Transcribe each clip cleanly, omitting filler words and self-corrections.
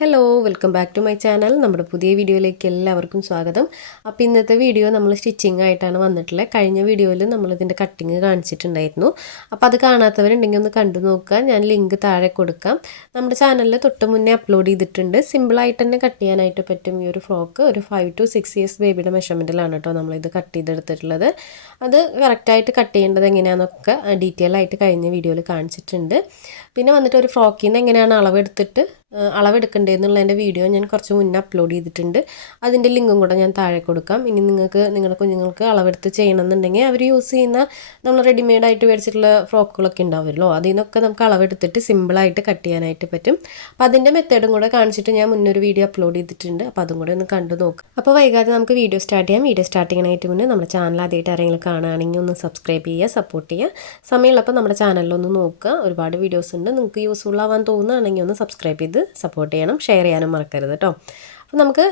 Hello welcome back to my channel. നമ്മുടെ പുതിയ വീഡിയോയിലേക്ക് എല്ലാവർക്കും സ്വാഗതം. അപ്പോൾ ഇന്നത്തെ വീഡിയോ നമ്മൾ സ്റ്റിച്ചിങ് ആയിട്ടാണ് വന്നിട്ടുള്ളത്. കഴിഞ്ഞ വീഡിയോയിൽ നമ്മളിതിൻ്റെ കട്ടിങ് കാണിച്ചിട്ടുണ്ടായിരുന്നു. അപ്പോൾ അത് കാണാത്തവരുണ്ടെങ്കിൽ ഒന്ന് കണ്ടു നോക്കുക. ഞാൻ ലിങ്ക് താഴെ കൊടുക്കാം. നമ്മുടെ ചാനലിൽ തൊട്ട് മുന്നേ അപ്ലോഡ് ചെയ്തിട്ടുണ്ട്. സിമ്പിളായിട്ട് തന്നെ കട്ട് ചെയ്യാനായിട്ട് പറ്റും. ഈ ഒരു ഫ്രോക്ക് ഒരു 5 to 6 years ബേബിയുടെ മെഷർമെൻറ്റിലാണ് കേട്ടോ നമ്മളിത് കട്ട് ചെയ്തെടുത്തിട്ടുള്ളത്. അത് കറക്റ്റായിട്ട് കട്ട് ചെയ്യേണ്ടത് എങ്ങനെയാണെന്നൊക്കെ ഡീറ്റെയിൽ ആയിട്ട് കഴിഞ്ഞ വീഡിയോയിൽ കാണിച്ചിട്ടുണ്ട്. പിന്നെ വന്നിട്ട് ഒരു ഫ്രോക്കിൽ നിന്ന് എങ്ങനെയാണ് അളവെടുക്കേണ്ടതെന്നുള്ളതിൻ്റെ വീഡിയോ ഞാൻ കുറച്ച് മുന്നേ അപ്ലോഡ് ചെയ്തിട്ടുണ്ട്. അതിൻ്റെ ലിങ്കും കൂടെ ഞാൻ താഴെ കൊടുക്കാം. ഇനി നിങ്ങൾക്ക് നിങ്ങളുടെ കുഞ്ഞുങ്ങൾക്ക് അളവെടുത്ത് ചെയ്യണമെന്നുണ്ടെങ്കിൽ അവർ യൂസ് ചെയ്യുന്ന നമ്മൾ റെഡിമെയ്ഡായിട്ട് മേടിച്ചിട്ടുള്ള ഫ്രോക്കുകളൊക്കെ ഉണ്ടാവുമല്ലോ, അതിൽ നിന്നൊക്കെ നമുക്ക് അളവെടുത്തിട്ട് സിമ്പിളായിട്ട് കട്ട് ചെയ്യാനായിട്ട് പറ്റും. അപ്പോൾ അതിൻ്റെ മെത്തേഡും കൂടെ കാണിച്ചിട്ട് ഞാൻ മുന്നൊരു വീഡിയോ അപ്ലോഡ് ചെയ്തിട്ടുണ്ട്. അപ്പോൾ അതും കൂടെ ഒന്ന് കണ്ടു നോക്കുക. അപ്പോൾ വൈകാതെ നമുക്ക് വീഡിയോ സ്റ്റാർട്ട് ചെയ്യാം. വീഡിയോ സ്റ്റാർട്ട് ചെയ്യാനായിട്ട് മുന്നേ നമ്മുടെ ചാനൽ ആദ്യമായിട്ട് ആരെങ്കിലും കാണുകയാണെങ്കിൽ ഒന്ന് സബ്സ്ക്രൈബ് ചെയ്യുക, സപ്പോർട്ട് ചെയ്യുക. സമയമുള്ളപ്പോൾ നമ്മുടെ ചാനലിലൊന്ന് നോക്കുക. ഒരുപാട് വീഡിയോസ് ഉണ്ട്. നിങ്ങൾക്ക് യൂസ്ഫുൾ ആവാൻ തോന്നുകയാണെങ്കിൽ ഒന്ന് സബ്സ്ക്രൈബ് ചെയ്ത് സപ്പോർട്ട് ചെയ്യണം. ഷെയർ ചെയ്യാനും മറക്കരുത് കേട്ടോ. അപ്പോൾ നമുക്ക്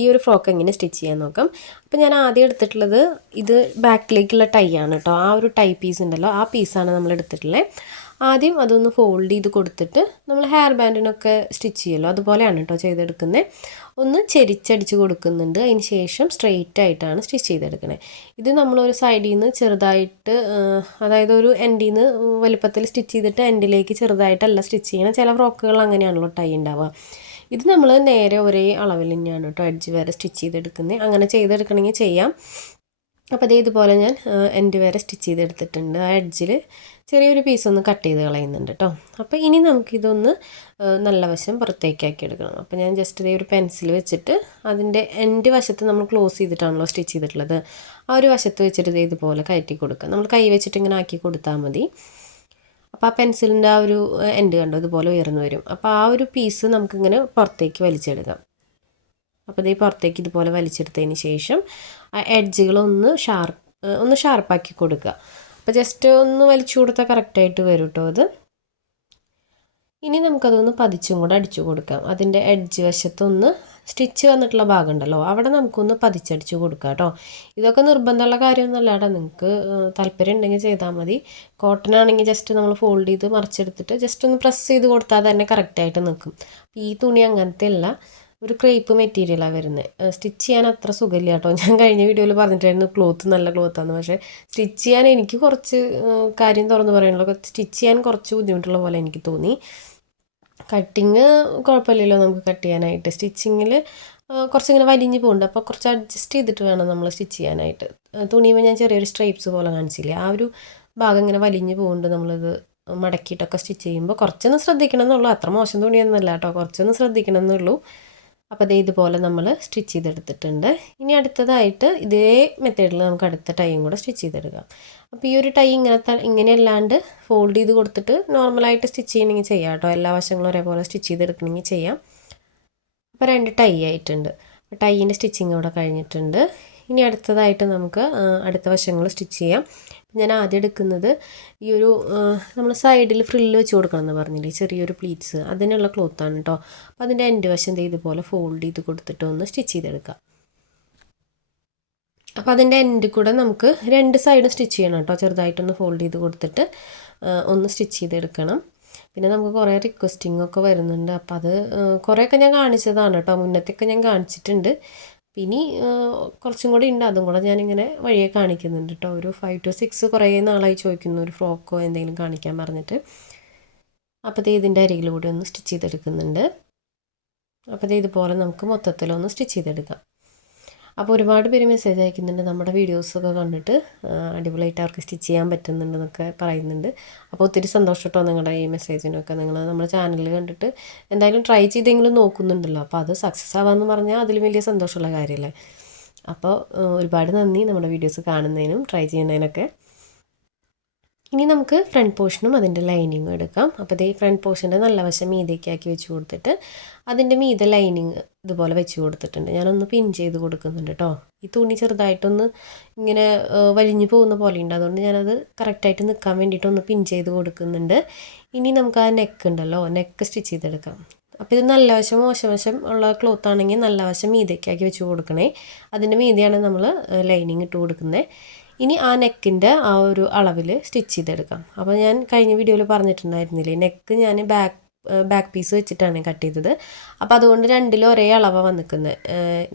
ഈ ഒരു ഫ്രോക്ക് എങ്ങനെ സ്റ്റിച്ച് ചെയ്യാൻ നോക്കാം. അപ്പോൾ ഞാൻ ആദ്യം എടുത്തിട്ടുള്ളത് ഇത് ബാക്കിലേക്കുള്ള ടൈ ആണ് കേട്ടോ. ആ ഒരു ടൈ പീസ് ഉണ്ടല്ലോ, ആ പീസാണ് നമ്മൾ എടുത്തിട്ടുള്ളത്. ആദ്യം അതൊന്ന് ഫോൾഡ് ചെയ്ത് കൊടുത്തിട്ട് നമ്മൾ ഹെയർ ബാൻഡിനൊക്കെ സ്റ്റിച്ച് ചെയ്യുമല്ലോ, അതുപോലെയാണ് കേട്ടോ ചെയ്തെടുക്കുന്നത്. ഒന്ന് ചെരിച്ചടിച്ച് കൊടുക്കുന്നുണ്ട്. അതിന് ശേഷം സ്ട്രെയിറ്റ് ആയിട്ടാണ് സ്റ്റിച്ച് ചെയ്തെടുക്കുന്നത്. ഇത് നമ്മളൊരു സൈഡിൽ നിന്ന് ചെറുതായിട്ട്, അതായത് ഒരു എൻഡിൽ നിന്ന് വലുപ്പത്തിൽ സ്റ്റിച്ച് ചെയ്തിട്ട് എൻഡിലേക്ക് ചെറുതായിട്ടല്ല സ്റ്റിച്ച് ചെയ്യണം. ചില ഫ്രോക്കുകൾ അങ്ങനെയാണല്ലോ ടൈ ഉണ്ടാവുക. ഇത് നമ്മൾ നേരെ ഒരേ അളവിൽ തന്നെയാണ് കേട്ടോ എഡ്ജ് വരെ സ്റ്റിച്ച് ചെയ്തെടുക്കുന്നത്. അങ്ങനെ ചെയ്തെടുക്കണമെങ്കിൽ ചെയ്യാം. അപ്പോൾ അതേ ഇതുപോലെ ഞാൻ എൻഡ് വരെ സ്റ്റിച്ച് ചെയ്തെടുത്തിട്ടുണ്ട്. ആ എഡ്ജിൽ ചെറിയൊരു പീസൊന്ന് കട്ട് ചെയ്ത് കളയുന്നുണ്ട് കേട്ടോ. അപ്പോൾ ഇനി നമുക്കിതൊന്ന് നല്ല വശം പുറത്തേക്കാക്കി എടുക്കണം. അപ്പോൾ ഞാൻ ജസ്റ്റ് ഇതേ ഒരു പെൻസിൽ വെച്ചിട്ട് അതിൻ്റെ എൻഡ് വശത്ത് നമ്മൾ ക്ലോസ് ചെയ്തിട്ടാണല്ലോ സ്റ്റിച്ച് ചെയ്തിട്ടുള്ളത്, ആ ഒരു വശത്ത് വെച്ചിട്ട് ഇതുപോലെ കയറ്റി കൊടുക്കുക. നമ്മൾ കൈ വെച്ചിട്ട് ഇങ്ങനെ ആക്കി കൊടുത്താൽ മതി. അപ്പോൾ ആ പെൻസിലിൻ്റെ ആ ഒരു എൻഡ് കണ്ടോ ഇതുപോലെ ഉയർന്നു വരും. അപ്പോൾ ആ ഒരു പീസ് നമുക്കിങ്ങനെ പുറത്തേക്ക് വലിച്ചെടുക്കാം. അപ്പോൾ ഇതേ പുറത്തേക്ക് ഇതുപോലെ വലിച്ചെടുത്തതിന് ശേഷം ആ എഡ്ജുകളൊന്ന് ഷാർപ്പാക്കി കൊടുക്കുക. അപ്പോൾ ജസ്റ്റ് ഒന്ന് വലിച്ചു കൊടുത്താൽ കറക്റ്റായിട്ട് വരും കേട്ടോ അത്. ഇനി നമുക്കതൊന്ന് പതിച്ചും കൂടെ അടിച്ചു കൊടുക്കാം. അതിൻ്റെ എഡ്ജ് വശത്തൊന്ന് സ്റ്റിച്ച് വന്നിട്ടുള്ള ഭാഗം ഉണ്ടല്ലോ, അവിടെ നമുക്കൊന്ന് പതിച്ചടിച്ച് കൊടുക്കാം കേട്ടോ. ഇതൊക്കെ നിർബന്ധമുള്ള കാര്യമൊന്നുമല്ല കേട്ടോ. നിങ്ങൾക്ക് താല്പര്യം ഉണ്ടെങ്കിൽ ചെയ്താൽ മതി. കോട്ടൺ ആണെങ്കിൽ ജസ്റ്റ് നമ്മൾ ഫോൾഡ് ചെയ്ത് മറിച്ചെടുത്തിട്ട് ജസ്റ്റ് ഒന്ന് പ്രസ് ചെയ്ത് കൊടുത്താൽ തന്നെ കറക്റ്റായിട്ട് നിൽക്കും. ഈ തുണി അങ്ങനത്തെ അല്ല, ഒരു ക്രേപ്പ് മെറ്റീരിയലാണ് വരുന്നത്. സ്റ്റിച്ച് ചെയ്യാൻ അത്ര സുഖമില്ല കേട്ടോ. ഞാൻ കഴിഞ്ഞ വീഡിയോയിൽ പറഞ്ഞിട്ടായിരുന്നു ക്ലോത്ത് നല്ല ക്ലോത്താണ്. പക്ഷേ സ്റ്റിച്ച് ചെയ്യാൻ എനിക്ക് കുറച്ച് കാര്യം തുറന്ന് പറയാനുള്ളൂ. സ്റ്റിച്ച് ചെയ്യാൻ കുറച്ച് ബുദ്ധിമുട്ടുള്ള പോലെ എനിക്ക് തോന്നി. കട്ടിങ് കുഴപ്പമില്ലല്ലോ നമുക്ക് കട്ട് ചെയ്യാനായിട്ട്. സ്റ്റിച്ചിങ്ങിൽ കുറച്ചിങ്ങനെ വലിഞ്ഞ് പോകുന്നുണ്ട്. അപ്പോൾ കുറച്ച് അഡ്ജസ്റ്റ് ചെയ്തിട്ട് വേണം നമ്മൾ സ്റ്റിച്ച് ചെയ്യാനായിട്ട്. തുണിയുമ്പോൾ ഞാൻ ചെറിയൊരു സ്ട്രൈപ്സ് പോലെ കാണിച്ചില്ലേ, ആ ഒരു ഭാഗം ഇങ്ങനെ വലിഞ്ഞ് പോകുന്നുണ്ട്. നമ്മളിത് മടക്കിയിട്ടൊക്കെ സ്റ്റിച്ച് ചെയ്യുമ്പോൾ കുറച്ചൊന്ന് ശ്രദ്ധിക്കണം എന്നുള്ളൂ. അത്ര മോശം തുണിയൊന്നുമല്ല കേട്ടോ, കുറച്ചൊന്ന് ശ്രദ്ധിക്കണം എന്നുള്ളൂ. അപ്പോൾ അതേ ഇതുപോലെ നമ്മൾ സ്റ്റിച്ച് ചെയ്തെടുത്തിട്ടുണ്ട്. ഇനി അടുത്തതായിട്ട് ഇതേ മെത്തേഡിൽ നമുക്ക് അടുത്ത ടൈയും കൂടെ സ്റ്റിച്ച് ചെയ്തെടുക്കാം. അപ്പോൾ ഈ ഒരു ടൈ ഇങ്ങനെ അല്ലാണ്ട് ഫോൾഡ് ചെയ്ത് കൊടുത്തിട്ട് നോർമലായിട്ട് സ്റ്റിച്ച് ചെയ്യണമെങ്കിൽ ചെയ്യാം കേട്ടോ. എല്ലാ വശങ്ങളും ഒരേപോലെ സ്റ്റിച്ച് ചെയ്തെടുക്കണമെങ്കിൽ ചെയ്യാം. അപ്പോൾ 2 ടൈ ആയിട്ടുണ്ട്. അപ്പോൾ ടൈയിൻ്റെ സ്റ്റിച്ചിങ് ഇവിടെ കഴിഞ്ഞിട്ടുണ്ട്. ഇനി അടുത്തതായിട്ട് നമുക്ക് അടുത്ത വശങ്ങൾ സ്റ്റിച്ച് ചെയ്യാം. ഞാൻ ആദ്യം എടുക്കുന്നത് ഈ ഒരു നമ്മൾ സൈഡിൽ ഫ്രില്ല് വെച്ച് കൊടുക്കണം എന്ന് പറഞ്ഞില്ലേ, ചെറിയൊരു പ്ലീറ്റ്സ്, അതിനുള്ള ക്ലോത്താണ് കേട്ടോ. അപ്പോൾ അതിൻ്റെ എൻഡ് വശം ഇതുപോലെ ഫോൾഡ് ചെയ്ത് കൊടുത്തിട്ട് ഒന്ന് സ്റ്റിച്ച് ചെയ്തെടുക്കാം. അപ്പോൾ അതിൻ്റെ എൻഡ് കൂടെ നമുക്ക് 2 സൈഡും സ്റ്റിച്ച് ചെയ്യണം കേട്ടോ. ചെറുതായിട്ടൊന്ന് ഫോൾഡ് ചെയ്ത് കൊടുത്തിട്ട് ഒന്ന് സ്റ്റിച്ച് ചെയ്തെടുക്കണം. പിന്നെ നമുക്ക് കുറേ റിക്വസ്റ്റിംഗ് ഒക്കെ വരുന്നുണ്ട്. അപ്പോൾ അത് കുറേയൊക്കെ ഞാൻ കാണിച്ചതാണ് കേട്ടോ, മുന്നത്തെയൊക്കെ ഞാൻ കാണിച്ചിട്ടുണ്ട്. പിന്നെ കുറച്ചും കൂടി ഉണ്ട്, അതും കൂടെ ഞാനിങ്ങനെ വഴിയെ കാണിക്കുന്നുണ്ട് കേട്ടോ. ഒരു 5 to 6 കുറേ നാളായി ചോദിക്കുന്നു ഒരു ഫ്രോക്കോ എന്തെങ്കിലും കാണിക്കാൻ പറഞ്ഞിട്ട്. അപ്പോൾ ഇതിൻ്റെ അരികിലൂടെ ഒന്ന് സ്റ്റിച്ച് ചെയ്തെടുക്കുന്നുണ്ട്. അപ്പോൾ ഇതുപോലെ നമുക്ക് മൊത്തത്തിലൊന്ന് സ്റ്റിച്ച് ചെയ്തെടുക്കാം. അപ്പോൾ ഒരുപാട് പേര് മെസ്സേജ് അയക്കുന്നുണ്ട്, നമ്മുടെ വീഡിയോസൊക്കെ കണ്ടിട്ട് അടിപൊളിയായിട്ട് അവർക്ക് സ്റ്റിച്ച് ചെയ്യാൻ പറ്റുന്നുണ്ടെന്നൊക്കെ പറയുന്നുണ്ട്. അപ്പോൾ ഒത്തിരി സന്തോഷം കേട്ടോ നിങ്ങളുടെ ഈ മെസ്സേജിനൊക്കെ. നിങ്ങൾ നമ്മുടെ ചാനലിൽ കണ്ടിട്ട് എന്തായാലും ട്രൈ ചെയ്തെങ്കിലും നോക്കുന്നുണ്ടല്ലോ. അപ്പോൾ അത് സക്സസ് ആവാമെന്ന് പറഞ്ഞാൽ അതിലും വലിയ സന്തോഷമുള്ള കാര്യമല്ലേ. അപ്പോൾ ഒരുപാട് നന്ദി നമ്മുടെ വീഡിയോസ് കാണുന്നതിനും ട്രൈ ചെയ്യുന്നതിനൊക്കെ. ഇനി നമുക്ക് ഫ്രണ്ട് പോർഷനും അതിൻ്റെ ലൈനിങ്ങും എടുക്കാം. അപ്പോൾ ഈ ഫ്രണ്ട് പോർഷൻ്റെ നല്ല വശം മീതേക്കാക്കി വെച്ച് കൊടുത്തിട്ട് അതിൻ്റെ മീതെ ലൈനിങ് ഇതുപോലെ വെച്ച് കൊടുത്തിട്ടുണ്ട്. ഞാനൊന്ന് പിൻ ചെയ്ത് കൊടുക്കുന്നുണ്ട് കേട്ടോ. ഈ തുണി ചെറുതായിട്ടൊന്ന് ഇങ്ങനെ വലിഞ്ഞു പോകുന്ന പോലെയുണ്ട്, അതുകൊണ്ട് ഞാനത് കറക്റ്റായിട്ട് നിൽക്കാൻ വേണ്ടിയിട്ട് ഒന്ന് പിൻ ചെയ്ത് കൊടുക്കുന്നുണ്ട്. ഇനി നമുക്ക് ആ നെക്ക് ഉണ്ടല്ലോ, നെക്ക് സ്റ്റിച്ച് ചെയ്തെടുക്കാം. അപ്പോൾ ഇത് നല്ല വശം മോശവശം ഉള്ള ക്ലോത്ത് ആണെങ്കിൽ നല്ല വശം മീതേക്കാക്കി വെച്ച് കൊടുക്കണേ. അതിൻ്റെ മീതെയാണ് നമ്മൾ ലൈനിങ് ഇട്ട് കൊടുക്കുന്നത്. ഇനി ആ നെക്കിൻ്റെ ആ ഒരു അളവിൽ സ്റ്റിച്ച് ചെയ്തെടുക്കാം. അപ്പോൾ ഞാൻ കഴിഞ്ഞ വീഡിയോയിൽ പറഞ്ഞിട്ടുണ്ടായിരുന്നില്ലേ, നെക്ക് ഞാൻ ബാക്ക് ബാക്ക് പീസ് വെച്ചിട്ടാണ് കട്ട് ചെയ്തത്. അപ്പോൾ അതുകൊണ്ട് രണ്ടിലും ഒരേ അളവാണ് വന്നിക്കുന്നത്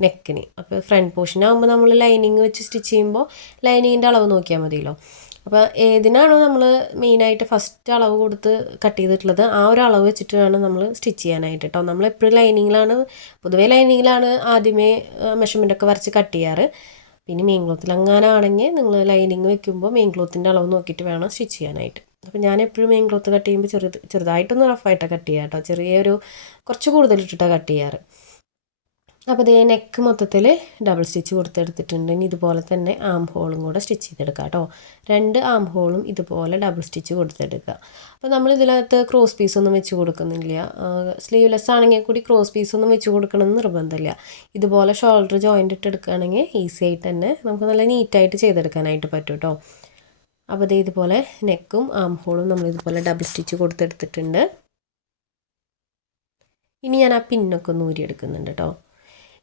നെക്കിന്. അപ്പോൾ ഫ്രണ്ട് പോർഷനാകുമ്പോൾ നമ്മൾ ലൈനിങ് വെച്ച് സ്റ്റിച്ച് ചെയ്യുമ്പോൾ ലൈനിങ്ങിൻ്റെ അളവ് നോക്കിയാൽ മതിയല്ലോ. അപ്പോൾ ഏതിനാണോ നമ്മൾ മെയിനായിട്ട് ഫസ്റ്റ് അളവ് കൊടുത്ത് കട്ട് ചെയ്തിട്ടുള്ളത് ആ ഒരു അളവ് വെച്ചിട്ട് വേണം നമ്മൾ സ്റ്റിച്ച് ചെയ്യാനായിട്ട് കേട്ടോ. നമ്മളെപ്പോഴും ലൈനിങ്ങിലാണ്, പൊതുവേ ലൈനിങ്ങിലാണ് ആദ്യമേ മെഷർമെൻ്റൊക്കെ വരച്ച് കട്ട് ചെയ്യാറ്. പിന്നെ മെയിൻ ക്ലോത്തിലെങ്ങാനാണെങ്കിൽ നിങ്ങൾ ലൈനിങ് വെക്കുമ്പോൾ മെയിൻ ക്ലോത്തിൻ്റെ അളവ് നോക്കിയിട്ട് വേണം സ്റ്റിച്ച് ചെയ്യാനായിട്ട്. അപ്പോൾ ഞാൻ എപ്പോഴും മെയിൻ ക്ലോത്ത് കട്ട് ചെയ്യുമ്പോൾ ചെറുതായിട്ടൊന്ന് റഫായിട്ടാണ് കട്ട് ചെയ്യുക കേട്ടോ. ചെറിയൊരു കുറച്ച് കൂടുതലിട്ടിട്ടാണ് കട്ട് ചെയ്യാറ്. അപ്പോൾ ഇതേ നെക്ക് മൊത്തത്തിൽ ഡബിൾ സ്റ്റിച്ച് കൊടുത്തെടുത്തിട്ടുണ്ട്. ഇനി ഇതുപോലെ തന്നെ ആം ഹോളും കൂടെ സ്റ്റിച്ച് ചെയ്തെടുക്കുക കേട്ടോ. 2 ആം ഹോളും ഇതുപോലെ ഡബിൾ സ്റ്റിച്ച് കൊടുത്തെടുക്കുക. അപ്പോൾ നമ്മൾ ഇതിനകത്ത് ക്രോസ് പീസൊന്നും വെച്ച് കൊടുക്കുന്നില്ല. സ്ലീവ്ലെസ് ആണെങ്കിൽ കൂടി ക്രോസ് പീസൊന്നും വെച്ച് കൊടുക്കണമെന്ന് നിർബന്ധമില്ല. ഇതുപോലെ ഷോൾഡർ ജോയിൻ്റ് ഇട്ട് എടുക്കുകയാണെങ്കിൽ ഈസി ആയിട്ട് തന്നെ നമുക്ക് നല്ല നീറ്റായിട്ട് ചെയ്തെടുക്കാനായിട്ട് പറ്റും കേട്ടോ. അപ്പോൾ ഇത് ഇതുപോലെ നെക്കും ആം ഹോളും നമ്മൾ ഇതുപോലെ ഡബിൾ സ്റ്റിച്ച് കൊടുത്തെടുത്തിട്ടുണ്ട്. ഇനി ഞാൻ ആ പിന്നൊക്കെ ഒന്ന് ഊരിയെടുക്കുന്നുണ്ട് കേട്ടോ.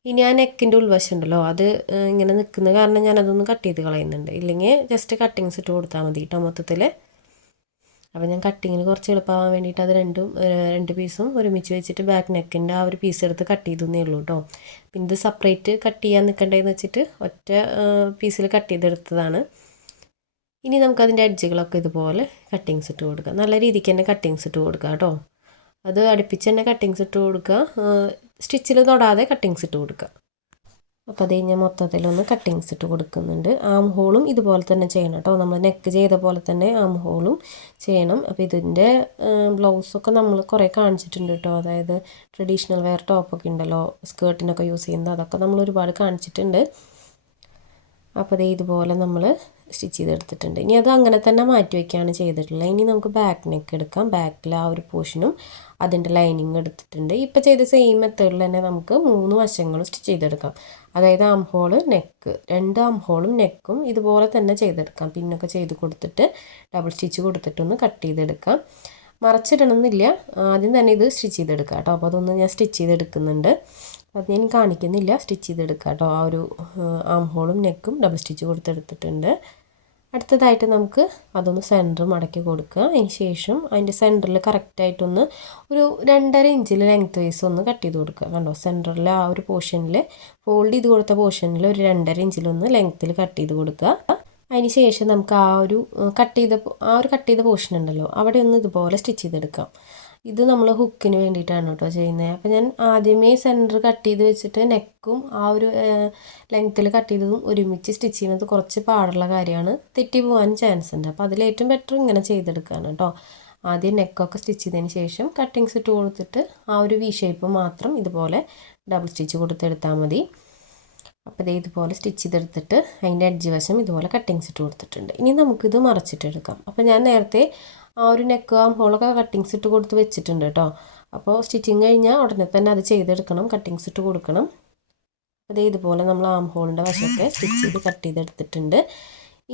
ഇനി ആ നെക്കിൻ്റെ ഉൾവശം ഉണ്ടല്ലോ, അത് ഇങ്ങനെ നിൽക്കുന്ന കാരണം ഞാനതൊന്ന് കട്ട് ചെയ്ത് കളയുന്നുണ്ട്. ഇല്ലെങ്കിൽ ജസ്റ്റ് കട്ടിങ്സ് ഇട്ട് കൊടുത്താൽ മതി കേട്ടോ മൊത്തത്തിൽ. അപ്പോൾ ഞാൻ കട്ടിങ്ങിന് കുറച്ച് എളുപ്പമാകാൻ വേണ്ടിയിട്ട് അത് രണ്ട് പീസും ഒരുമിച്ച് വെച്ചിട്ട് ബാക്ക് നെക്കിൻ്റെ ആ ഒരു പീസ് എടുത്ത് കട്ട് ചെയ്തേ ഉള്ളൂ കേട്ടോ. പിന്നെ ഇത് സെപ്പറേറ്റ് കട്ട് ചെയ്യാൻ നിൽക്കണ്ടേന്ന് വെച്ചിട്ട് ഒറ്റ പീസിൽ കട്ട് ചെയ്തെടുത്തതാണ്. ഇനി നമുക്കതിൻ്റെ എഡ്ജുകളൊക്കെ ഇതുപോലെ കട്ടിങ്സ് ഇട്ട് കൊടുക്കാം. നല്ല രീതിക്ക് തന്നെ കട്ടിങ്സ് ഇട്ട് കൊടുക്കുക കേട്ടോ. അത് അടുപ്പിച്ച് തന്നെ കട്ടിങ്സ് ഇട്ട് കൊടുക്കുക, സ്റ്റിച്ചിൽ തൊടാതെ കട്ടിങ്സ് ഇട്ട് കൊടുക്കുക. അപ്പോൾ അത് ഞാൻ മൊത്തത്തിലൊന്ന് കട്ടിങ്സ് ഇട്ട് കൊടുക്കുന്നുണ്ട്. ആം ഹോളും ഇതുപോലെ തന്നെ ചെയ്യണം കേട്ടോ. നമ്മൾ നെക്ക് ചെയ്ത പോലെ തന്നെ ആം ഹോളും ചെയ്യണം. അപ്പോൾ ഇതിൻ്റെ ബ്ലൗസൊക്കെ നമ്മൾ കുറേ കാണിച്ചിട്ടുണ്ട് കേട്ടോ. അതായത് ട്രഡീഷണൽ വെയർ ടോപ്പൊക്കെ ഉണ്ടല്ലോ, സ്കേർട്ടിനൊക്കെ യൂസ് ചെയ്യുന്നത്, അതൊക്കെ നമ്മൾ ഒരുപാട് കാണിച്ചിട്ടുണ്ട്. അപ്പോൾ അത് ഇതുപോലെ നമ്മൾ സ്റ്റിച്ച് ചെയ്തെടുത്തിട്ടുണ്ട്. ഇനി അത് അങ്ങനെ തന്നെ മാറ്റി വയ്ക്കുകയാണ് ചെയ്തിട്ടുള്ളത്. ഇനി നമുക്ക് ബാക്ക് നെക്ക് എടുക്കാം. ബാക്കിൽ ആ ഒരു പോർഷനും അതിൻ്റെ ലൈനിങ് എടുത്തിട്ടുണ്ട്. ഇപ്പോൾ ചെയ്ത സെയിം മെത്തേഡിൽ തന്നെ നമുക്ക് 3 വശങ്ങളും സ്റ്റിച്ച് ചെയ്തെടുക്കാം. അതായത് ആം ഹോള്, നെക്ക്, 2 ആം ഹോളും നെക്കും ഇതുപോലെ തന്നെ ചെയ്തെടുക്കാം. പിന്നൊക്കെ ചെയ്ത് കൊടുത്തിട്ട് ഡബിൾ സ്റ്റിച്ച് കൊടുത്തിട്ടൊന്ന് കട്ട് ചെയ്തെടുക്കാം. മറച്ചിടണമെന്നില്ല, ആദ്യം തന്നെ ഇത് സ്റ്റിച്ച് ചെയ്തെടുക്കാം കേട്ടോ. അപ്പോൾ അതൊന്ന് ഞാൻ സ്റ്റിച്ച് ചെയ്തെടുക്കുന്നുണ്ട്. അത് ഞാൻ കാണിക്കുന്നില്ല, സ്റ്റിച്ച് ചെയ്തെടുക്കാം കേട്ടോ. ആ ഒരു ആം ഹോളും നെക്കും ഡബിൾ സ്റ്റിച്ച് കൊടുത്തെടുത്തിട്ടുണ്ട്. അടുത്തതായിട്ട് നമുക്ക് അതൊന്ന് സെൻറ്റർ മടക്കി കൊടുക്കുക. അതിന് ശേഷം അതിൻ്റെ സെൻറ്ററിൽ കറക്റ്റായിട്ടൊന്ന് ഒരു 2.5 ഇഞ്ചിൽ ലെങ്ത് വൈസ് ഒന്ന് കട്ട് ചെയ്ത് കൊടുക്കുക. കണ്ടോ, സെൻറ്ററിൽ ആ ഒരു പോർഷനിൽ ഫോൾഡ് ചെയ്ത് കൊടുത്ത പോർഷനിൽ ഒരു 2.5 ഇഞ്ചിലൊന്ന് ലെങ്ത്തിൽ കട്ട് ചെയ്ത് കൊടുക്കുക. അതിന് ശേഷം നമുക്ക് ആ ഒരു കട്ട് ചെയ്ത പോർഷൻ ഉണ്ടല്ലോ, അവിടെ ഒന്ന് ഇതുപോലെ സ്റ്റിച്ച് ചെയ്തെടുക്കാം. ഇത് നമ്മൾ ഹുക്കിന് വേണ്ടിയിട്ടാണ് കേട്ടോ ചെയ്യുന്നത്. അപ്പോൾ ഞാൻ ആദ്യമേ സെൻറ്റർ കട്ട് ചെയ്ത് വെച്ചിട്ട് നെക്കും ആ ഒരു ലെങ്ത്തിൽ കട്ട് ചെയ്തതും ഒരുമിച്ച് സ്റ്റിച്ച് ചെയ്യുന്നത് കുറച്ച് പാടുള്ള കാര്യമാണ്, തെറ്റി പോകാൻ ചാൻസ് ഉണ്ട്. അപ്പോൾ അതിലേറ്റവും ബെറ്റർ ഇങ്ങനെ ചെയ്തെടുക്കുകയാണ് കേട്ടോ. ആദ്യം നെക്കൊക്കെ സ്റ്റിച്ച് ചെയ്തതിന് ശേഷം കട്ടിങ്സ് ഇട്ട് കൊടുത്തിട്ട് ആ ഒരു വി ഷേപ്പ് മാത്രം ഇതുപോലെ ഡബിൾ സ്റ്റിച്ച് കൊടുത്തെടുത്താൽ മതി. അപ്പോൾ ഇതുപോലെ സ്റ്റിച്ച് ചെയ്തെടുത്തിട്ട് അതിൻ്റെ എഡ്ജ് വശം ഇതുപോലെ കട്ടിങ്സ് ഇട്ട് കൊടുത്തിട്ടുണ്ട്. ഇനി നമുക്കിത് മറച്ചിട്ടെടുക്കാം. അപ്പോൾ ഞാൻ നേരത്തെ ആ ഒരു നെക്ക് ആം ഹോളൊക്കെ കട്ടിങ്സ് ഇട്ട് കൊടുത്ത് വെച്ചിട്ടുണ്ട് കേട്ടോ. അപ്പോൾ സ്റ്റിച്ചിങ് കഴിഞ്ഞാൽ ഉടനെ തന്നെ അത് ചെയ്തെടുക്കണം, കട്ടിങ്സ് ഇട്ട് കൊടുക്കണം. അപ്പോൾ ഇതുപോലെ നമ്മൾ ആം ഹോളിൻ്റെ വശമൊക്കെ സ്റ്റിച്ച് ചെയ്ത് കട്ട് ചെയ്തെടുത്തിട്ടുണ്ട്.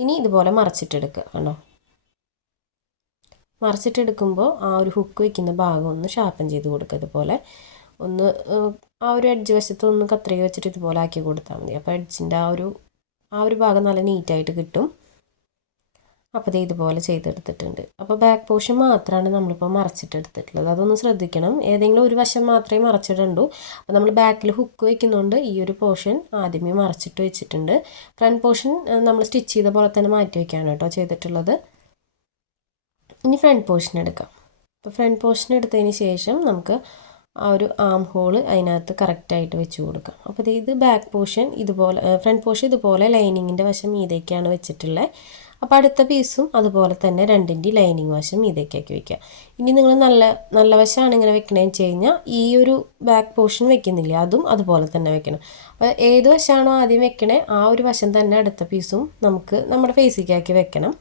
ഇനി ഇതുപോലെ മറച്ചിട്ടെടുക്കുക. കണ്ടോ, മറച്ചിട്ടെടുക്കുമ്പോൾ ആ ഒരു ഹുക്ക് വയ്ക്കുന്ന ഭാഗം ഒന്ന് ഷാർപ്പൻ ചെയ്ത് കൊടുക്കുക. ഇതുപോലെ ഒന്ന് ആ ഒരു എഡ്ജ് വശത്ത് ഒന്ന് കത്രിക വെച്ചിട്ട് ഇതുപോലെ ആക്കി കൊടുത്താൽ മതി. അപ്പോൾ എഡ്ജിൻ്റെ ആ ഒരു ഭാഗം നല്ല നീറ്റായിട്ട് കിട്ടും. അപ്പോൾ ഇതുപോലെ ചെയ്തെടുത്തിട്ടുണ്ട്. അപ്പോൾ ബാക്ക് പോർഷൻ മാത്രമാണ് നമ്മളിപ്പോൾ മറച്ചിട്ടെടുത്തിട്ടുള്ളത്. അതൊന്ന് ശ്രദ്ധിക്കണം, ഏതെങ്കിലും ഒരു വശം മാത്രമേ മറച്ചിടണ്ടൂ. അപ്പോൾ നമ്മൾ ബാക്കിൽ ഹുക്ക് വയ്ക്കുന്നുണ്ട് ഈ ഒരു പോർഷൻ ആദ്യമേ മറച്ചിട്ട് വെച്ചിട്ടുണ്ട്. ഫ്രണ്ട് പോർഷൻ നമ്മൾ സ്റ്റിച്ച് ചെയ്ത പോലെ തന്നെ മാറ്റി വയ്ക്കുകയാണ് കേട്ടോ ചെയ്തിട്ടുള്ളത്. ഇനി ഫ്രണ്ട് പോർഷൻ എടുക്കാം. അപ്പോൾ ഫ്രണ്ട് പോർഷൻ എടുത്തതിന് ശേഷം നമുക്ക് ആ ഒരു ആം ഹോള് അതിനകത്ത് കറക്റ്റായിട്ട് വെച്ച് കൊടുക്കാം. അപ്പോൾ ഇത് ബാക്ക് പോർഷൻ ഇതുപോലെ, ഫ്രണ്ട് പോർഷൻ ഇതുപോലെ ലൈനിങ്ങിൻ്റെ വശം മീതേക്കാണ് വെച്ചിട്ടുള്ളത്. അപ്പോൾ അടുത്ത പീസും അതുപോലെ തന്നെ 2ൻ്റെ ലൈനിങ് വശം മീതേക്കാക്കി വയ്ക്കുക. ഇനി നിങ്ങൾ നല്ല വശമാണ് ഇങ്ങനെ വെക്കണമെന്ന് വെച്ച് കഴിഞ്ഞാൽ ഈ ഒരു ബാക്ക് പോർഷൻ വെക്കുന്നില്ല, അതും അതുപോലെ തന്നെ വെക്കണം. അപ്പോൾ ഏത് വശമാണോ ആദ്യം വെക്കണേ ആ ഒരു വശം തന്നെ അടുത്ത പീസും നമുക്ക് നമ്മുടെ ഫേസിലേക്കാക്കി വെക്കണം.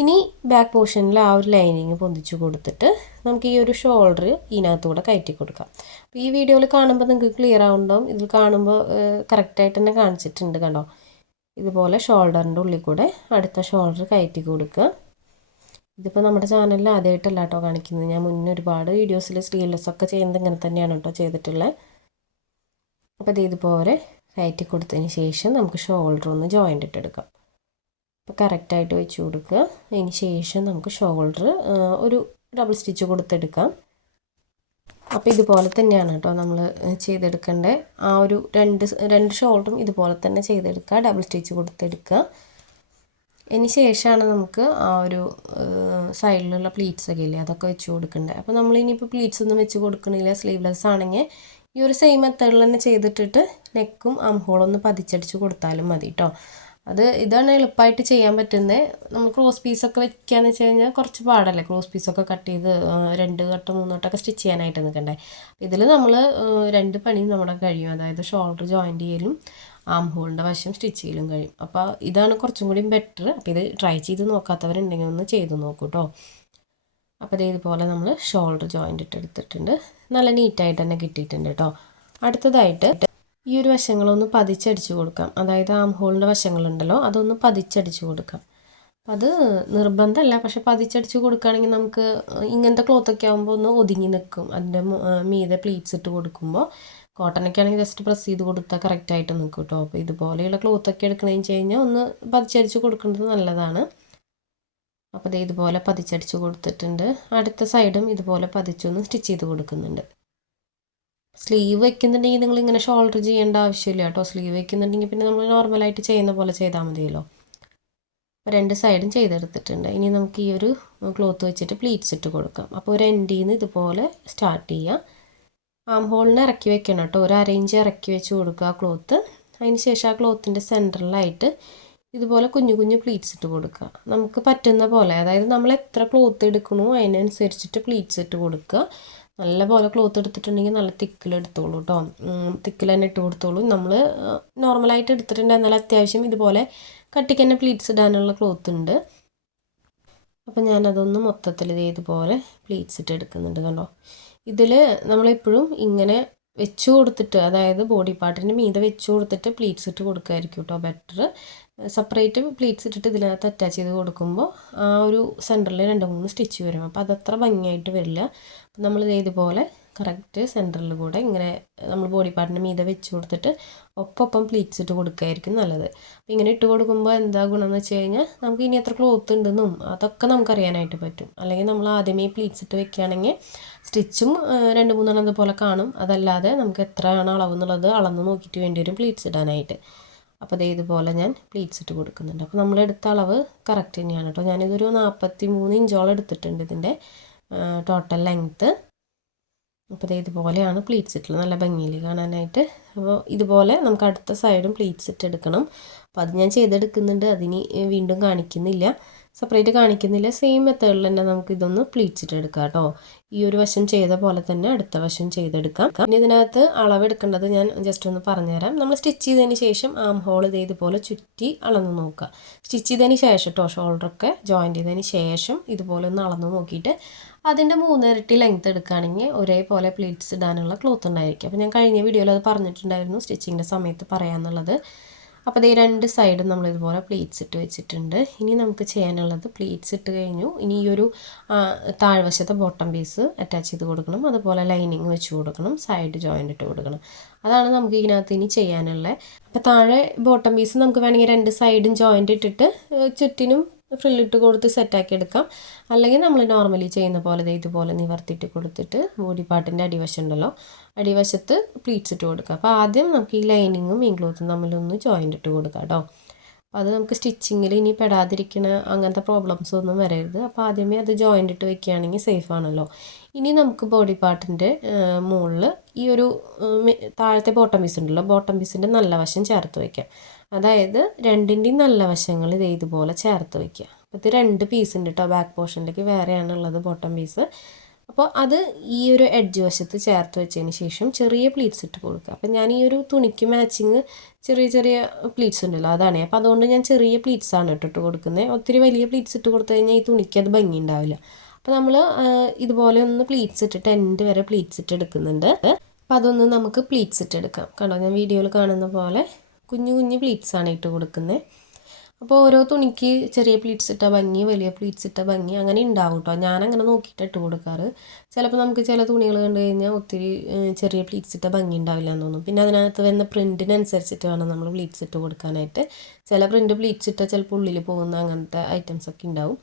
ഇനി ബാക്ക് പോർഷനിൽ ആ ഒരു ലൈനിങ് പൊന്തിച്ച് കൊടുത്തിട്ട് നമുക്ക് ഈ ഒരു ഷോൾഡർ ഇതിനകത്തൂടെ കയറ്റി കൊടുക്കാം. അപ്പോൾ ഈ വീഡിയോയിൽ കാണുമ്പോൾ നിങ്ങൾക്ക് ക്ലിയർ ആവുന്നുണ്ടാവും, ഇതിൽ കാണുമ്പോൾ കറക്റ്റായിട്ട് തന്നെ കാണിച്ചിട്ടുണ്ട്. കണ്ടോ, ഇതുപോലെ ഷോൾഡറിൻ്റെ ഉള്ളിൽ കൂടെ അടുത്ത ഷോൾഡർ കയറ്റി കൊടുക്കുക. ഇതിപ്പോൾ നമ്മുടെ ചാനലിൽ ആദ്യമായിട്ടല്ല കേട്ടോ കാണിക്കുന്നത്, ഞാൻ മുന്നേ ഒരുപാട് വീഡിയോസിൽ സ്ലീവ്ലെസ് ഒക്കെ ചെയ്യുന്നത് ഇങ്ങനെ തന്നെയാണ് കേട്ടോ ചെയ്തിട്ടുള്ളത്. അപ്പോൾ ഇതുപോലെ കയറ്റി കൊടുത്തതിന് ശേഷം നമുക്ക് ഷോൾഡർ ഒന്ന് ജോയിൻ്റ് ഇട്ടെടുക്കാം. അപ്പോൾ കറക്റ്റായിട്ട് വെച്ച് കൊടുക്കുക. അതിന് ശേഷം നമുക്ക് ഷോൾഡർ ഒരു ഡബിൾ സ്റ്റിച്ച് കൊടുത്തെടുക്കാം. അപ്പോൾ ഇതുപോലെ തന്നെയാണ് കേട്ടോ നമ്മൾ ചെയ്തെടുക്കേണ്ടത്. ആ ഒരു രണ്ട് ഷോൾഡറും ഇതുപോലെ തന്നെ ചെയ്തെടുക്കുക, ഡബിൾ സ്റ്റിച്ച് കൊടുത്തെടുക്കുക. അതിന് ശേഷമാണ് നമുക്ക് ആ ഒരു സൈഡിലുള്ള പ്ലീറ്റ്സ് ഒക്കെ ഇല്ലേ അതൊക്കെ വെച്ച് കൊടുക്കേണ്ടത്. അപ്പോൾ നമ്മളിനിയിപ്പോൾ പ്ലീറ്റ്സ് ഒന്നും വെച്ച് കൊടുക്കണില്ല, സ്ലീവ്ലെസ് ആണെങ്കിൽ ഈ ഒരു സെയിം മെത്തേഡിൽ തന്നെ ചെയ്തിട്ടിട്ട് നെക്കും ആം ഹോളൊന്ന് പതിച്ചടിച്ച് കൊടുത്താലും മതി കേട്ടോ. ഇതാണ് എളുപ്പമായിട്ട് ചെയ്യാൻ പറ്റുന്നത്. നമ്മൾ ക്രോസ് പീസൊക്കെ വെക്കുകയെന്ന് വെച്ച് കഴിഞ്ഞാൽ കുറച്ച് പാടല്ലേ, ക്രോസ് പീസൊക്കെ കട്ട് ചെയ്ത് 2 വട്ടം 3 വട്ടമൊക്കെ സ്റ്റിച്ച് ചെയ്യാനായിട്ട് നിൽക്കണ്ടേ. ഇതിൽ നമ്മൾ 2 പണിയും നമ്മുടെ കഴിയും, അതായത് ഷോൾഡർ ജോയിൻറ്റ് ചെയ്യലും ആം ഹോളിൻ്റെ വശം സ്റ്റിച്ച് ചെയ്യലും കഴിയും. അപ്പോൾ ഇതാണ് കുറച്ചും കൂടി ബെറ്റർ. അപ്പോൾ ഇത് ട്രൈ ചെയ്ത് നോക്കാത്തവരുണ്ടെങ്കിൽ ഒന്ന് ചെയ്ത് നോക്കൂ കേട്ടോ. അപ്പോൾ ഇതുപോലെ നമ്മൾ ഷോൾഡർ ജോയിൻ്റ് എടുത്തിട്ടുണ്ട്, നല്ല നീറ്റായിട്ട് തന്നെ കിട്ടിയിട്ടുണ്ട് കേട്ടോ. അടുത്തതായിട്ട് ഈ ഒരു വശങ്ങളൊന്ന് പതിച്ചടിച്ച് കൊടുക്കാം, അതായത് ആം ഹോളിൻ്റെ വശങ്ങളുണ്ടല്ലോ അതൊന്ന് പതിച്ചടിച്ച് കൊടുക്കാം. അത് നിർബന്ധമല്ല, പക്ഷെ പതിച്ചടിച്ച് കൊടുക്കുകയാണെങ്കിൽ നമുക്ക് ഇങ്ങനത്തെ ക്ലോത്തൊക്കെ ആകുമ്പോൾ ഒന്ന് ഒതുങ്ങി നിൽക്കും. അതിൻ്റെ മീതെ പ്ലീറ്റ്സ് ഇട്ട് കൊടുക്കുമ്പോൾ കോട്ടനൊക്കെ ആണെങ്കിൽ ജസ്റ്റ് പ്രസ് ചെയ്ത് കൊടുത്താൽ കറക്റ്റായിട്ട് നിൽക്കും കേട്ടോ. അപ്പോൾ ഇതുപോലെയുള്ള ക്ലോത്തൊക്കെ എടുക്കണമെന്ന് വെച്ച് കഴിഞ്ഞാൽ ഒന്ന് പതിച്ചടിച്ച് കൊടുക്കുന്നത് നല്ലതാണ്. അപ്പോൾ ഇതുപോലെ പതിച്ചടിച്ച് കൊടുത്തിട്ടുണ്ട്. അടുത്ത സൈഡും ഇതുപോലെ പതിച്ചൊന്ന് സ്റ്റിച്ച് ചെയ്ത് കൊടുക്കുന്നുണ്ട്. സ്ലീവ് വെക്കുന്നുണ്ടെങ്കിൽ നിങ്ങളിങ്ങനെ ഷോൾഡർ ചെയ്യേണ്ട ആവശ്യമില്ല കേട്ടോ. സ്ലീവ് വെക്കുന്നുണ്ടെങ്കിൽ പിന്നെ നമ്മൾ നോർമലായിട്ട് ചെയ്യുന്ന പോലെ ചെയ്താൽ മതിയല്ലോ. അപ്പോൾ 2 സൈഡും ചെയ്തെടുത്തിട്ടുണ്ട്. ഇനി നമുക്ക് ഈ ഒരു ക്ലോത്ത് വെച്ചിട്ട് പ്ലീറ്റ്സ് ഇട്ട് കൊടുക്കാം. അപ്പോൾ ഒരു എൻഡിൽ നിന്ന് ഇതുപോലെ സ്റ്റാർട്ട് ചെയ്യുക. ആം ഹോളിന് ഇറക്കി വെക്കണം കേട്ടോ, ഒരു 1/2 ഇഞ്ച് ഇറക്കി വെച്ച് കൊടുക്കുക ക്ലോത്ത്. അതിന് ശേഷം ആ ക്ലോത്തിൻ്റെ സെൻറ്ററിലായിട്ട് ഇതുപോലെ കുഞ്ഞു കുഞ്ഞു പ്ലീറ്റ്സ് ഇട്ട് കൊടുക്കുക. നമുക്ക് പറ്റുന്ന പോലെ, അതായത് നമ്മൾ എത്ര ക്ലോത്ത് എടുക്കണോ അതിനനുസരിച്ചിട്ട് പ്ലീറ്റ്സ് ഇട്ട് കൊടുക്കുക. നല്ല പോലെ ക്ലോത്ത് എടുത്തിട്ടുണ്ടെങ്കിൽ നല്ല തിക്കിൽ എടുത്തോളൂ കേട്ടോ, തിക്കിൽ തന്നെ ഇട്ട് കൊടുത്തോളൂ. നമ്മൾ നോർമലായിട്ട് എടുത്തിട്ടുണ്ട്, എന്നാൽ അത്യാവശ്യം ഇതുപോലെ കട്ടിക്ക് തന്നെ പ്ലീറ്റ്സ് ഇടാനുള്ള ക്ലോത്ത് ഉണ്ട്. അപ്പോൾ ഞാനതൊന്ന് മൊത്തത്തിൽ ഇതുപോലെ പ്ലീറ്റ്സ് ഇട്ട് എടുക്കുന്നുണ്ട് കണ്ടോ. ഇതിൽ നമ്മളെപ്പോഴും ഇങ്ങനെ വെച്ച് കൊടുത്തിട്ട്, അതായത് ബോഡി പാർട്ടിൻ്റെ മീതെ വെച്ച് കൊടുത്തിട്ട് പ്ലീറ്റ്സ് ഇട്ട് കൊടുക്കുമായിരിക്കും കേട്ടോ ബെറ്റർ. സെപ്പറേറ്റ് പ്ലീറ്റ്സ് ഇട്ടിട്ട് ഇതിനകത്ത് അറ്റാച്ച് ചെയ്ത് കൊടുക്കുമ്പോൾ ആ ഒരു സെൻറ്ററിൽ 2-3 സ്റ്റിച്ച് വരും, അപ്പോൾ അതത്ര ഭംഗിയായിട്ട് വരില്ല. അപ്പോൾ നമ്മൾ ഇതുപോലെ കറക്റ്റ് സെൻറ്ററിൽ കൂടെ ഇങ്ങനെ നമ്മൾ ബോഡി പാർട്ടിൻ്റെ മീതെ വെച്ച് കൊടുത്തിട്ട് ഒപ്പം പ്ലീറ്റ്സ് ഇട്ട് കൊടുക്കുകയായിരിക്കും നല്ലത്. അപ്പോൾ ഇങ്ങനെ ഇട്ട് കൊടുക്കുമ്പോൾ എന്താ ഗുണമെന്ന് വെച്ച് കഴിഞ്ഞാൽ നമുക്ക് ഇനി എത്ര ക്ലോത്ത് ഉണ്ടെന്നും അതൊക്കെ നമുക്കറിയാനായിട്ട് പറ്റും. അല്ലെങ്കിൽ നമ്മൾ ആദ്യമേ പ്ലീറ്റ്സ് ഇട്ട് വെക്കുകയാണെങ്കിൽ സ്റ്റിച്ചും 2-3 അതുപോലെ കാണും. അതല്ലാതെ നമുക്ക് എത്രയാണ് അളവ് എന്നുള്ളത് അളന്ന് നോക്കിയിട്ട് വേണ്ടി വരും പ്ലീറ്റ്സ് ഇടാനായിട്ട്. അപ്പോൾ ഇതുപോലെ ഞാൻ പ്ലീറ്റ്സ് ഇട്ട് കൊടുക്കുന്നുണ്ട്. അപ്പോൾ നമ്മളെടുത്ത അളവ് കറക്റ്റ് തന്നെയാണ് കേട്ടോ. ഞാനിതൊരു 43 ഇഞ്ചോളം എടുത്തിട്ടുണ്ട് ഇതിൻ്റെ ടോട്ടൽ ലെങ്ത്ത്. അപ്പോൾ ഇതുപോലെയാണ് പ്ലീറ്റ്സ് ഇട്ടുള്ളത്, നല്ല ഭംഗിയിൽ കാണാനായിട്ട്. അപ്പോൾ ഇതുപോലെ നമുക്ക് അടുത്ത സൈഡും പ്ലീറ്റ്സ് ഇട്ടെടുക്കണം. അപ്പോൾ അത് ഞാൻ ചെയ്തെടുക്കുന്നുണ്ട്, അതിന് വീണ്ടും കാണിക്കുന്നില്ല, സെപ്പറേറ്റ് കാണിക്കുന്നില്ല. സെയിം മെത്തേഡിൽ തന്നെ നമുക്ക് ഇതൊന്ന് പ്ലീറ്റ്സ് ഇട്ടെടുക്കാം കേട്ടോ. ഈ ഒരു വശം ചെയ്ത പോലെ തന്നെ അടുത്ത വശം ചെയ്തെടുക്കാം. പിന്നെ ഇതിനകത്ത് അളവെടുക്കേണ്ടത് ഞാൻ ജസ്റ്റ് ഒന്ന് പറഞ്ഞുതരാം. നമ്മൾ സ്റ്റിച്ച് ചെയ്തതിന് ശേഷം ആം ഹോൾ ഇതുപോലെ ചുറ്റി അളന്ന് നോക്കുക. സ്റ്റിച്ച് ചെയ്തതിന് ശേഷം കേട്ടോ, ഷോൾഡറൊക്കെ ജോയിൻ ചെയ്തതിന് ശേഷം ഇതുപോലെ ഒന്ന് അളന്ന് നോക്കിയിട്ട് അതിൻ്റെ 3 ഇരട്ടി ലെങ്ത്ത് എടുക്കുകയാണെങ്കിൽ ഒരേപോലെ പ്ലീറ്റ്സ് ഇടാനുള്ള ക്ലോത്ത് ഉണ്ടായിരിക്കും. അപ്പോൾ ഞാൻ കഴിഞ്ഞ വീഡിയോയിൽ അത് പറഞ്ഞിട്ടുണ്ടായിരുന്നു, സ്റ്റിച്ചിങ്ങിൻ്റെ സമയത്ത് പറയാമെന്നുള്ളത്. അപ്പോൾ ഈ 2 സൈഡും നമ്മൾ ഇതുപോലെ പ്ലീറ്റ്സ് ഇട്ട് വെച്ചിട്ടുണ്ട്. ഇനി നമുക്ക് ചെയ്യാനുള്ളത് പ്ലീറ്റ്സ് ഇട്ട് കഴിഞ്ഞു. ഇനി ഈ ഒരു താഴ്വശത്തെ ബോട്ടം പീസ് അറ്റാച്ച് ചെയ്ത് കൊടുക്കണം, അതുപോലെ ലൈനിങ് വെച്ച് കൊടുക്കണം, സൈഡ് ജോയിൻ്റ് ഇട്ട് കൊടുക്കണം. അതാണ് നമുക്ക് ഇതിനകത്ത് ഇനി ചെയ്യാനുള്ളത്. അപ്പോൾ താഴെ ബോട്ടം പീസ് നമുക്ക് വേണമെങ്കിൽ 2 സൈഡും ജോയിൻ്റ് ഇട്ടിട്ട് ചുറ്റിനും ഫ്രില്ലിട്ട് കൊടുത്ത് സെറ്റാക്കി എടുക്കാം. അല്ലെങ്കിൽ നമ്മൾ നോർമലി ചെയ്യുന്ന പോലെ ഇതുപോലെ നിവർത്തിയിട്ട് കൊടുത്തിട്ട് ബോഡി പാർട്ടിൻ്റെ അടിവശം ഉണ്ടല്ലോ, അടിവശത്ത് പ്ലീറ്റ്സ് ഇട്ട് കൊടുക്കുക. അപ്പോൾ ആദ്യം നമുക്ക് ഈ ലൈനിങ്ങും ഈ ക്ലോത്തും തമ്മിലൊന്ന് ജോയിൻ്റ് ഇട്ട് കൊടുക്കാം കേട്ടോ. അപ്പോൾ അത് നമുക്ക് സ്റ്റിച്ചിങ്ങിൽ ഇനി പെടാതിരിക്കുന്ന അങ്ങനത്തെ പ്രോബ്ലംസ് ഒന്നും വരരുത്. അപ്പോൾ ആദ്യമേ അത് ജോയിൻ്റ് ഇട്ട് വെക്കുകയാണെങ്കിൽ സേഫ് ആണല്ലോ. ഇനി നമുക്ക് ബോഡി പാർട്ടിൻ്റെ മുകളിൽ ഈ ഒരു താഴത്തെ ബോട്ടം പീസ് ഉണ്ടല്ലോ, ബോട്ടം പീസിൻ്റെ നല്ല വശം ചേർത്ത് വയ്ക്കാം. അതായത് 2ൻ്റെയും നല്ല വശങ്ങൾ ഇതുപോലെ ചേർത്ത് വയ്ക്കുക. അപ്പോൾ ഇത് 2 പീസ് ഉണ്ട് കേട്ടോ, ബാക്ക് പോർഷനിലേക്ക് വേറെയാണുള്ളത് ബോട്ടം പീസ്. അപ്പോൾ അത് ഈ ഒരു എഡ്ജ് വശത്ത് ചേർത്ത് വെച്ചതിന് ശേഷം ചെറിയ പ്ലീറ്റ്സ് ഇട്ട് കൊടുക്കുക. അപ്പോൾ ഞാൻ ഈ ഒരു തുണിക്ക് മാച്ചിങ് ചെറിയ പ്ലീറ്റ്സ് ഉണ്ടല്ലോ, അതാണ്. അപ്പോൾ അതുകൊണ്ട് ഞാൻ ചെറിയ പ്ലീറ്റ്സ് ആണ് ഇട്ട് കൊടുക്കുന്നത്. ഒത്തിരി വലിയ പ്ലീറ്റ്സ് ഇട്ട് കൊടുത്തു കഴിഞ്ഞാൽ ഈ തുണിക്ക് അത് ഭംഗി ഉണ്ടാവില്ല. അപ്പോൾ നമ്മൾ ഇതുപോലെ ഒന്ന് പ്ലീറ്റ്സ് ഇട്ടിട്ട് എൻഡ് വരെ പ്ലീറ്റ്സ് ഇട്ട് എടുക്കുന്നുണ്ട്. അപ്പോൾ അതൊന്ന് നമുക്ക് പ്ലീറ്റ്സ് ഇട്ടെടുക്കാം. കണ്ടോ, ഞാൻ വീഡിയോയിൽ കാണുന്ന പോലെ കുഞ്ഞു കുഞ്ഞു പ്ലീറ്റ്സ് ആണ് ഇട്ട് കൊടുക്കുന്നത്. അപ്പോൾ ഓരോ തുണിക്ക് ചെറിയ പ്ലീറ്റ്സ് ഇട്ട ഭംഗി, വലിയ പ്ലീറ്റ്സ് ഇട്ട ഭംഗി അങ്ങനെ ഉണ്ടാവും കേട്ടോ. ഞാനങ്ങനെ നോക്കിയിട്ട് ഇട്ട് കൊടുക്കാറ്. ചിലപ്പോൾ നമുക്ക് ചില തുണികൾ കണ്ടു കഴിഞ്ഞാൽ ഒത്തിരി ചെറിയ പ്ലീറ്റ്സ് ഇട്ട ഭംഗി ഉണ്ടാവില്ല എന്ന് തോന്നും. പിന്നെ അതിനകത്ത് വരുന്ന പ്രിൻറ്റിനനുസരിച്ചിട്ട് വേണം നമ്മൾ പ്ലീറ്റ്സ് ഇട്ട് കൊടുക്കാനായിട്ട്. ചില പ്രിൻറ്റ് പ്ലീറ്റ്സ് ഇട്ടാൽ ചിലപ്പോൾ ഉള്ളിൽ പോകുന്ന അങ്ങനത്തെ ഐറ്റംസ് ഒക്കെ ഉണ്ടാവും.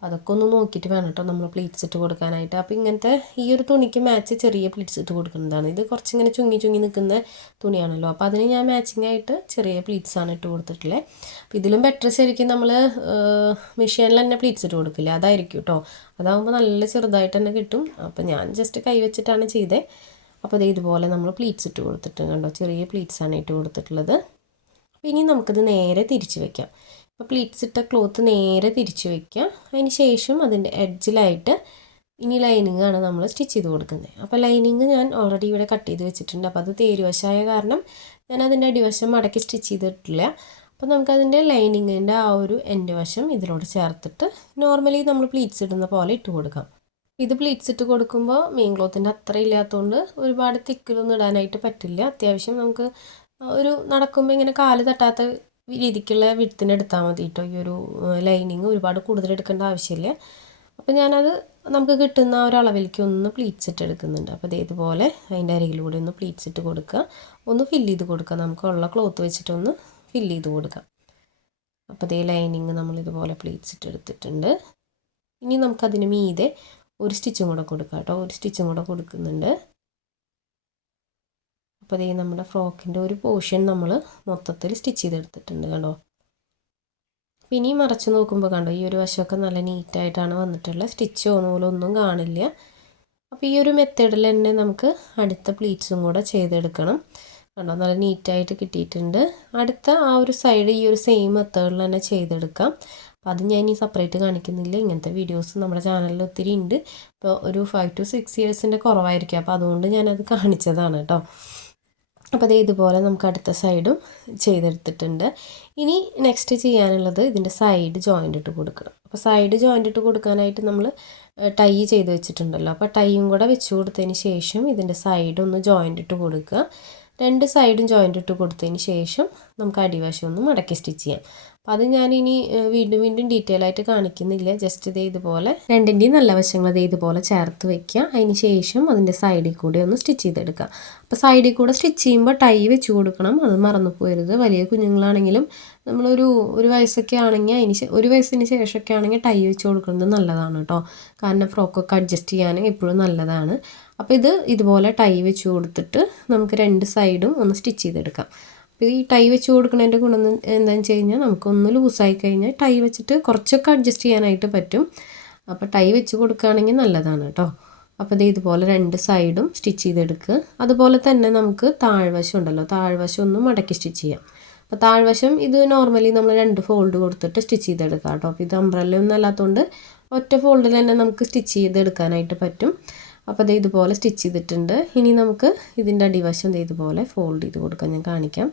അപ്പോൾ അതൊക്കെ ഒന്ന് നോക്കിയിട്ട് വേണം കേട്ടോ നമ്മൾ പ്ലീറ്റ്സ് ഇട്ട് കൊടുക്കാനായിട്ട്. അപ്പോൾ ഇങ്ങനത്തെ ഈ ഒരു തുണിക്ക് മാച്ച് ചെറിയ പ്ലീറ്റ്സ് ഇട്ട് കൊടുക്കുന്നതാണ്. ഇത് കുറച്ചിങ്ങനെ ചുങ്ങി ചുങ്ങി നിൽക്കുന്ന തുണിയാണല്ലോ, അപ്പോൾ അതിന് ഞാൻ മാച്ചിങ് ആയിട്ട് ചെറിയ പ്ലീറ്റ്സ് ആണ് ഇട്ട് കൊടുത്തിട്ടുള്ളത്. അപ്പോൾ ഇതിലും ബെറ്റർ ശരിക്കും നമ്മൾ മെഷീനിൽ തന്നെ പ്ലീറ്റ്സ് ഇട്ട് കൊടുക്കില്ല, അതായിരിക്കും കേട്ടോ. അതാകുമ്പോൾ നല്ല ചെറുതായിട്ട് തന്നെ കിട്ടും. അപ്പോൾ ഞാൻ ജസ്റ്റ് കൈ വെച്ചിട്ടാണ് ചെയ്തത്. അപ്പോൾ ഇത് ഇതുപോലെ നമ്മൾ പ്ലീറ്റ്സ് ഇട്ട് കൊടുത്തിട്ട് കണ്ടോ, ചെറിയ പ്ലീറ്റ്സ് ആണ് ഇട്ട് കൊടുത്തിട്ടുള്ളത്. അപ്പോൾ ഇനി നമുക്കിത് നേരെ തിരിച്ച് വെക്കാം. അപ്പോൾ പ്ലീറ്റ്സ് ഇട്ട ക്ലോത്ത് നേരെ തിരിച്ച് വയ്ക്കുക. അതിന് ശേഷം അതിൻ്റെ എഡ്ജിലായിട്ട് ഇനി ലൈനിങ് ആണ് നമ്മൾ സ്റ്റിച്ച് ചെയ്ത് കൊടുക്കുന്നത്. അപ്പോൾ ലൈനിങ് ഞാൻ ഓൾറെഡി ഇവിടെ കട്ട് ചെയ്ത് വെച്ചിട്ടുണ്ട്. അപ്പോൾ അത് തേരുവശമായ കാരണം ഞാൻ അതിൻ്റെ അടിവശം മടക്കി സ്റ്റിച്ച് ചെയ്തിട്ടില്ല. അപ്പോൾ നമുക്കതിൻ്റെ ലൈനിങ്ങിൻ്റെ ആ ഒരു എൻഡ് വശം ഇതിലോട്ട് ചേർത്തിട്ട് നോർമലി നമ്മൾ പ്ലീറ്റ്സ് ഇടുന്ന പോലെ ഇട്ട് കൊടുക്കാം. ഇത് പ്ലീറ്റ്സ് ഇട്ട് കൊടുക്കുമ്പോൾ മെയിൻ ക്ലോത്തിൻ്റെ അത്ര ഇല്ലാത്തതുകൊണ്ട് ഒരുപാട് തിക്കിലൊന്നും ഇടാനായിട്ട് പറ്റില്ല. അത്യാവശ്യം നമുക്ക് ഒരു നടക്കുമ്പോൾ ഇങ്ങനെ കാല് തട്ടാത്ത രീതിക്കുള്ള വിഡ്ത്തിന് എടുത്താൽ മതി കേട്ടോ. ഈ ഒരു ലൈനിങ് ഒരുപാട് കൂടുതൽ എടുക്കേണ്ട ആവശ്യമില്ല. അപ്പോൾ ഞാനത് നമുക്ക് കിട്ടുന്ന ഒരളവിലേക്ക് ഒന്ന് പ്ലീറ്റ്സ് ഇട്ട് എടുക്കുന്നുണ്ട്. അപ്പോൾ ഇതേപോലെ അതിൻ്റെ അരികിലൂടെ ഒന്ന് പ്ലീറ്റ്സ് ഇട്ട് കൊടുക്കുക, ഒന്ന് ഫില്ല് ചെയ്ത് കൊടുക്കുക. നമുക്കുള്ള ക്ലോത്ത് വെച്ചിട്ടൊന്ന് ഫില്ല് ചെയ്ത് കൊടുക്കാം. അപ്പോൾ ഇതേ ലൈനിങ് നമ്മളിതുപോലെ പ്ലീറ്റ്സ് ഇട്ട് എടുത്തിട്ടുണ്ട്. ഇനി നമുക്കതിന് മീതെ ഒരു സ്റ്റിച്ചും കൂടെ കൊടുക്കാം കേട്ടോ. ഒരു സ്റ്റിച്ചും കൂടെ കൊടുക്കുന്നുണ്ട്. അപ്പോൾ ഇതേ നമ്മുടെ ഫ്രോക്കിൻ്റെ ഒരു പോർഷൻ നമ്മൾ മൊത്തത്തിൽ സ്റ്റിച്ച് ചെയ്തെടുത്തിട്ടുണ്ട് കണ്ടോ. പിന്നെ മറച്ച് നോക്കുമ്പോൾ കണ്ടോ, ഈ ഒരു വശമൊക്കെ നല്ല നീറ്റായിട്ടാണ് വന്നിട്ടുള്ളത്. സ്റ്റിച്ചോ നൂലൊന്നും കാണില്ല. അപ്പോൾ ഈ ഒരു മെത്തേഡിൽ തന്നെ നമുക്ക് അടുത്ത പ്ലീറ്റ്സും കൂടെ ചെയ്തെടുക്കണം. കണ്ടോ, നല്ല നീറ്റായിട്ട് കിട്ടിയിട്ടുണ്ട്. അടുത്ത ആ ഒരു സൈഡ് ഈ ഒരു സെയിം മെത്തേഡിൽ തന്നെ ചെയ്തെടുക്കാം. അപ്പോൾ അത് ഞാൻ ഈ സെപ്പറേറ്റ് കാണിക്കുന്നില്ല. ഇങ്ങനത്തെ വീഡിയോസ് നമ്മുടെ ചാനലിൽ ഒത്തിരി ഉണ്ട്. ഇപ്പോൾ ഒരു 5 to 6 ഇയേഴ്സിൻ്റെ കുറവായിരിക്കും. അപ്പോൾ അതുകൊണ്ട് ഞാനത് കാണിച്ചതാണ് കേട്ടോ. അപ്പോൾ അത് ഇതുപോലെ നമുക്ക് അടുത്ത സൈഡും ചെയ്തെടുത്തിട്ടുണ്ട്. ഇനി നെക്സ്റ്റ് ചെയ്യാനുള്ളത് ഇതിൻ്റെ സൈഡ് ജോയിൻ്റ് ഇട്ട് കൊടുക്കണം. അപ്പോൾ സൈഡ് ജോയിൻ്റ് ഇട്ട് കൊടുക്കാനായിട്ട് നമ്മൾ ടൈ ചെയ്ത് വെച്ചിട്ടുണ്ടല്ലോ. അപ്പോൾ ടൈയും കൂടെ വെച്ച് കൊടുത്തതിന് ശേഷം ഇതിൻ്റെ സൈഡ് ഒന്ന് ജോയിൻ്റ് ഇട്ട് കൊടുക്കുക. 2 സൈഡും ജോയിൻ്റ് ഇട്ട് കൊടുത്തതിന് ശേഷം നമുക്ക് അടിവശം ഒന്ന് മടക്കി സ്റ്റിച്ച് ചെയ്യാം. അപ്പോൾ അത് ഞാനിനി വീണ്ടും ഡീറ്റെയിൽ ആയിട്ട് കാണിക്കുന്നില്ല. ജസ്റ്റ് ഇതുപോലെ രണ്ടിൻ്റെയും നല്ല വശങ്ങൾ ഇതുപോലെ ചേർത്ത് വയ്ക്കുക. അതിന് ശേഷം അതിൻ്റെ സൈഡിൽ കൂടെ ഒന്ന് സ്റ്റിച്ച് ചെയ്തെടുക്കുക. അപ്പോൾ സൈഡിൽ കൂടെ സ്റ്റിച്ച് ചെയ്യുമ്പോൾ ടൈ വെച്ച് കൊടുക്കണം, അത് മറന്നു പോകരുത്. വലിയ കുഞ്ഞുങ്ങളാണെങ്കിലും നമ്മളൊരു വയസ്സൊക്കെ ആണെങ്കിൽ ഒരു വയസ്സിന് ശേഷമൊക്കെ ആണെങ്കിൽ ടൈ വെച്ച് കൊടുക്കുന്നത് നല്ലതാണ് കേട്ടോ. കാരണം ഫ്രോക്കൊക്കെ അഡ്ജസ്റ്റ് ചെയ്യാൻ എപ്പോഴും നല്ലതാണ്. അപ്പോൾ ഇതുപോലെ ടൈ വെച്ച് കൊടുത്തിട്ട് നമുക്ക് 2 സൈഡും ഒന്ന് സ്റ്റിച്ച് ചെയ്തെടുക്കാം. അപ്പോൾ ഈ ടൈ വെച്ച് കൊടുക്കുന്നതിൻ്റെ ഗുണം എന്താണെന്ന് വെച്ച് കഴിഞ്ഞാൽ നമുക്കൊന്ന് ലൂസായി കഴിഞ്ഞാൽ ടൈ വെച്ചിട്ട് കുറച്ചൊക്കെ അഡ്ജസ്റ്റ് ചെയ്യാനായിട്ട് പറ്റും. അപ്പോൾ ടൈ വെച്ച് കൊടുക്കുകയാണെങ്കിൽ നല്ലതാണ് കേട്ടോ. അപ്പോൾ ഇതുപോലെ 2 സൈഡും സ്റ്റിച്ച് ചെയ്തെടുക്കുക. അതുപോലെ തന്നെ നമുക്ക് താഴ്വശം ഉണ്ടല്ലോ, താഴ്വശം ഒന്ന് മടക്കി സ്റ്റിച്ച് ചെയ്യാം. അപ്പോൾ താഴ്വശം ഇത് നോർമലി നമ്മൾ 2 ഫോൾഡ് കൊടുത്തിട്ട് സ്റ്റിച്ച് ചെയ്തെടുക്കാം കേട്ടോ. അപ്പോൾ ഇത് അംബ്രല്ല ഒന്നും അല്ലാത്തതുകൊണ്ട് ഒറ്റ ഫോൾഡിൽ തന്നെ നമുക്ക് സ്റ്റിച്ച് ചെയ്തെടുക്കാനായിട്ട് പറ്റും. അപ്പോൾ ഇതുപോലെ സ്റ്റിച്ച് ചെയ്തിട്ടുണ്ട്. ഇനി നമുക്ക് ഇതിൻ്റെ അടിവശം ഇതുപോലെ ഫോൾഡ് ചെയ്ത് കൊടുക്കാം. ഞാൻ കാണിക്കാം.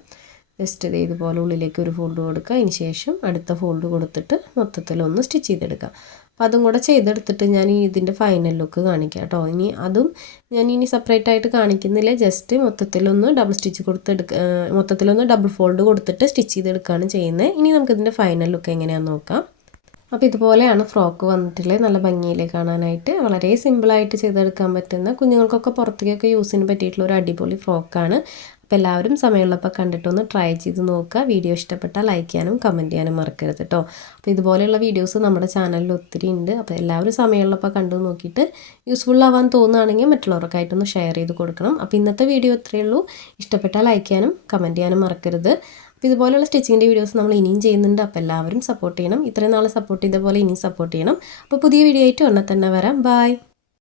ജസ്റ്റ് ഇതുപോലെ ഉള്ളിലേക്ക് ഒരു ഫോൾഡ് കൊടുക്കുക. അതിന് ശേഷം അടുത്ത ഫോൾഡ് കൊടുത്തിട്ട് മൊത്തത്തിലൊന്ന് സ്റ്റിച്ച് ചെയ്തെടുക്കാം. അപ്പോൾ അതും കൂടെ ചെയ്തെടുത്തിട്ട് ഞാൻ ഇതിൻ്റെ ഫൈനൽ ലുക്ക് കാണിക്കാം കേട്ടോ. അതും ഞാൻ സെപ്പറേറ്റ് ആയിട്ട് കാണിക്കുന്നില്ല. ജസ്റ്റ് മൊത്തത്തിലൊന്ന് ഡബിൾ ഫോൾഡ് കൊടുത്തിട്ട് സ്റ്റിച്ച് ചെയ്തെടുക്കുകയാണ് ചെയ്യുന്നത്. ഇനി നമുക്കിതിൻ്റെ ഫൈനൽ ലുക്ക് എങ്ങനെയാണെന്ന് നോക്കാം. അപ്പോൾ ഇതുപോലെയാണ് ഫ്രോക്ക് വന്നിട്ടുള്ളത്. നല്ല ഭംഗിയിൽ കാണാനായിട്ട് വളരെ സിമ്പിളായിട്ട് ചെയ്തെടുക്കാൻ പറ്റുന്ന, കുഞ്ഞുങ്ങൾക്കൊക്കെ പുറത്തേക്കൊക്കെ യൂസിന് പറ്റിയിട്ടുള്ള ഒരു അടിപൊളി ഫ്രോക്കാണ്. അപ്പോൾ എല്ലാവരും സമയമുള്ളപ്പോൾ കണ്ടിട്ടൊന്ന് ട്രൈ ചെയ്ത് നോക്കുക. വീഡിയോ ഇഷ്ടപ്പെട്ടാൽ ലൈക്ക് ചെയ്യാനും കമൻറ്റ് ചെയ്യാനും മറക്കരുത് കേട്ടോ. അപ്പോൾ ഇതുപോലെയുള്ള വീഡിയോസ് നമ്മുടെ ചാനലിൽ ഒത്തിരി ഉണ്ട്. അപ്പോൾ എല്ലാവരും സമയമുള്ളപ്പോൾ കണ്ടു നോക്കിയിട്ട് യൂസ്ഫുൾ ആവാൻ തോന്നുകയാണെങ്കിൽ മറ്റുള്ളവർക്കായിട്ടൊന്ന് ഷെയർ ചെയ്ത് കൊടുക്കണം. അപ്പോൾ ഇന്നത്തെ വീഡിയോ ഇത്രയേ ഉള്ളൂ. ഇഷ്ടപ്പെട്ടാൽ ലൈക്ക് ചെയ്യാനും കമൻറ്റ് ചെയ്യാനും മറക്കരുത്. അപ്പോൾ ഇതുപോലെയുള്ള സ്റ്റിച്ചിങ്ങിൻ്റെ വീഡിയോസ് നമ്മൾ ഇനിയും ചെയ്യുന്നുണ്ട്. അപ്പോൾ എല്ലാവരും സപ്പോർട്ട് ചെയ്യണം. ഇത്രയും നാൾ സപ്പോർട്ട് ചെയ്ത പോലെ ഇനിയും സപ്പോർട്ട് ചെയ്യണം. അപ്പോൾ പുതിയ വീഡിയോ ആയിട്ട് ഉടനെ തന്നെ വരാം. ബൈ.